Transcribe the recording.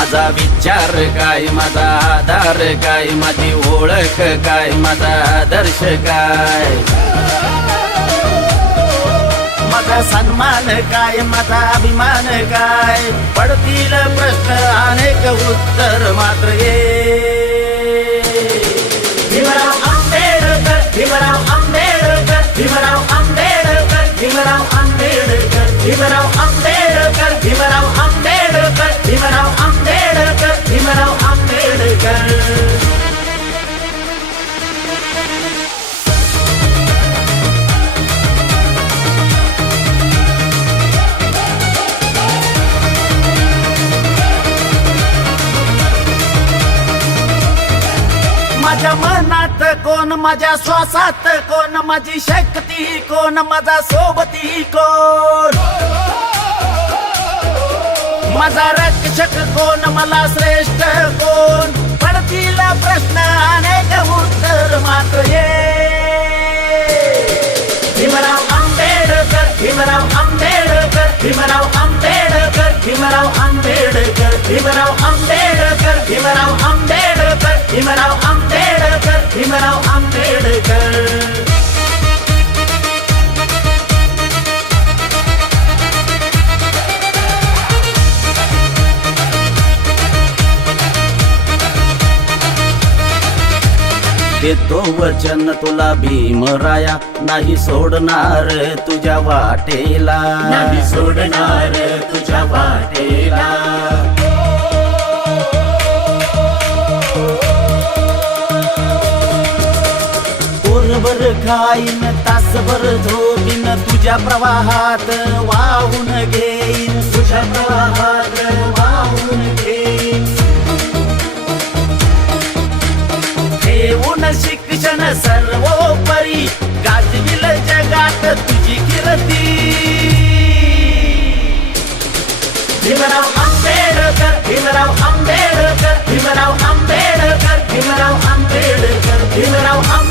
माझा विचार काय, माझा आधार काय, माझी ओळख काय, माझा आदर्श काय, माझा सन्मान काय, माझा अभिमान काय. पडतील प्रश्न अनेक उत्तर मात्र भीमराव आंबेडकर, भीमराव आंबेडकर, भीमराव आंबेडकर, भीमराव आंबेडकर, भीमराव आंबेडकर, भीमराव आंबेडकर, भीमराव आंबेडकर, भीमराव आंबेडकर. माझ्या मनात कोण, माझ्या श्वासात कोण, माझी शक्ती कोण, माझा सोबती कोण, माझा रक्षक कोण, मला श्रेष्ठ कोण. पडतील प्रश्न अनेक उत्तर मात्र भीमराव आंबेडकर, भीमराव आंबेडकर, भीमराव आंबेडकर, भीमराव आंबेडकर, भीमराव आंबेडकर, भीमराव आंबेडकर, भीमराव आंबेडकर, भीमराव आंबेडकर. देतो वचन तुला भीमराया, नाही सोडणार तुझ्या वाटेला, नाही सोडणार तुझ्या वाटेला. पोरभर खाईन, तासभर झोपीन, तुझ्या प्रवाहात वाहून घेईन, तुझ्या प्रवाहात वाहून घेईन. ठेवून शिक्षण सर्वोपरी, गाजविल जगात तुझी कीर्ती. भीमराव आंबेडकर, भीमराव आंबेडकर, भीमराव आंबेडकर, भीमराव आंबेडकर, भीमराव आंबेडकर.